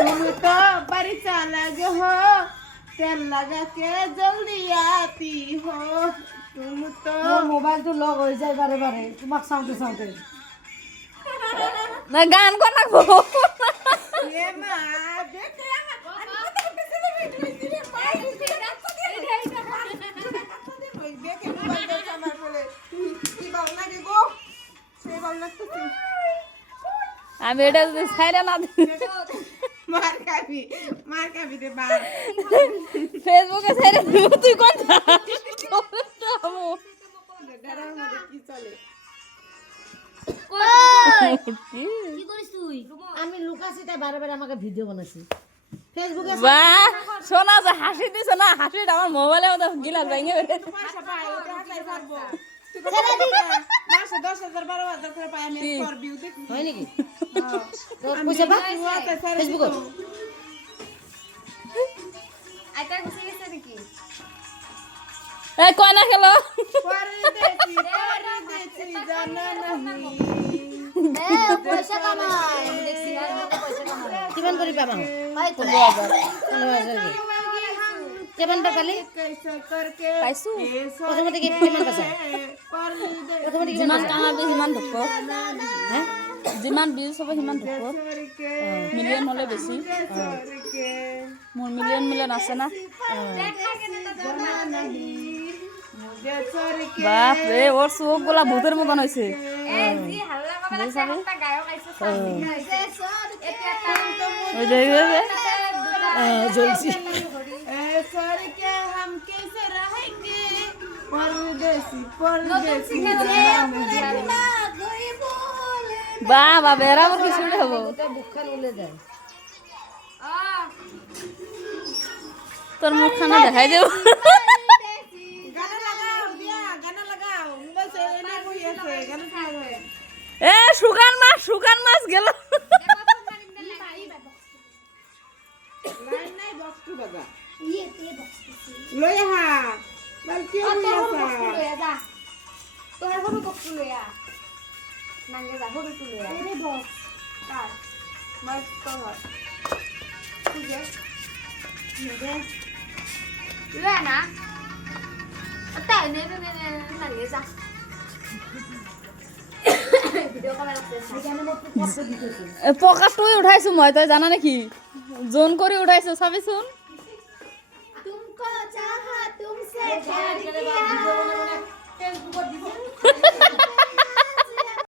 तुम तो बड़ी चालाक हो, तेल लगा के जल्दी आती हो। तुम तो মোবাইল তো লগ হয়ে যায় বারে বারে তোমাক চাওঁতে চাওঁতে না গান কোন রাখবো ये माँ देखे আমি এটা যদি ছাইরা না দিই मार का भी दे बार ফেসবুকে ছাইরা দিব তুই কোন डरा मत की चले কি করিস তুই আমি লুকাছি তাই বারে বারে আমাকে ভিডিও বানাইছি ফেসবুকে বাহ সোনা যে হাসি দিছ না হাসিটা আমার মোবাইলে মতো গিলাস ভেঙে বেরে पैसा पाए ओटा हाताय पारबो তুই কত দিনা মাসে 10000 12000 করে পাই আমি ফর ভিউ দেখি হয় নাকি তোর পয়সা বা ফেসবুকে আইতা গুছি গেছে নাকি এই কয় না খেলো परदेसी जाना नहीं পয়সা কামাই আমি দেখছি আর পয়সা কামাই কিমান করে পাবা পাই তো 15000 কেমন পালি कैसा करके পাইছো প্রথমতে কি কিমান পাইছা প্রথমতে যিমান কামাবি সিমান ধপ হ্যাঁ যিমান বিল সব সিমান ধপ करके মিলিয়ন হলে বেশি करके মোর মিলিয়ন মিলিয়ন আছে না जाना नहीं मुझे छोड़ के বাপ রে ওর চোখ গুলা ভূতের মতন হইছে এই জি হাল্লা বাবা একটা গায়ক আইছে সামনে এটা ওই দেখবে জ্বলছি छोड़ के हम कैसे रहेंगे परदेसी परदेसी जाना বাবা বেরাবো কিছু হবো এটা বুকখান উলে যায় তোর মুখখানা দেখাই দেব गाना लगाओ दिया गाना लगाओ मोबाइल से ना कोई ऐसे गाना लगाओ এ শুকান মাছ গেল लाइन नहीं बॉक्स टू बगा ये बॉक्स लो यहाँ बल्कि ये যা তোর হলো বক্স লইয়া নাঙ্গে যা হলো তুই লইয়া मेरे बॉक्स কার मस्त तो ঠিক আছে লইয়া না আতা নে নাঙ্গে যা ভিডিও কল আছে পকা তুই উঠাইছো মই তই জানা নাকি জোন করে উঠাইছো চাবিচোন तुमको चाहा तुमसे ফেসবুকে দিছে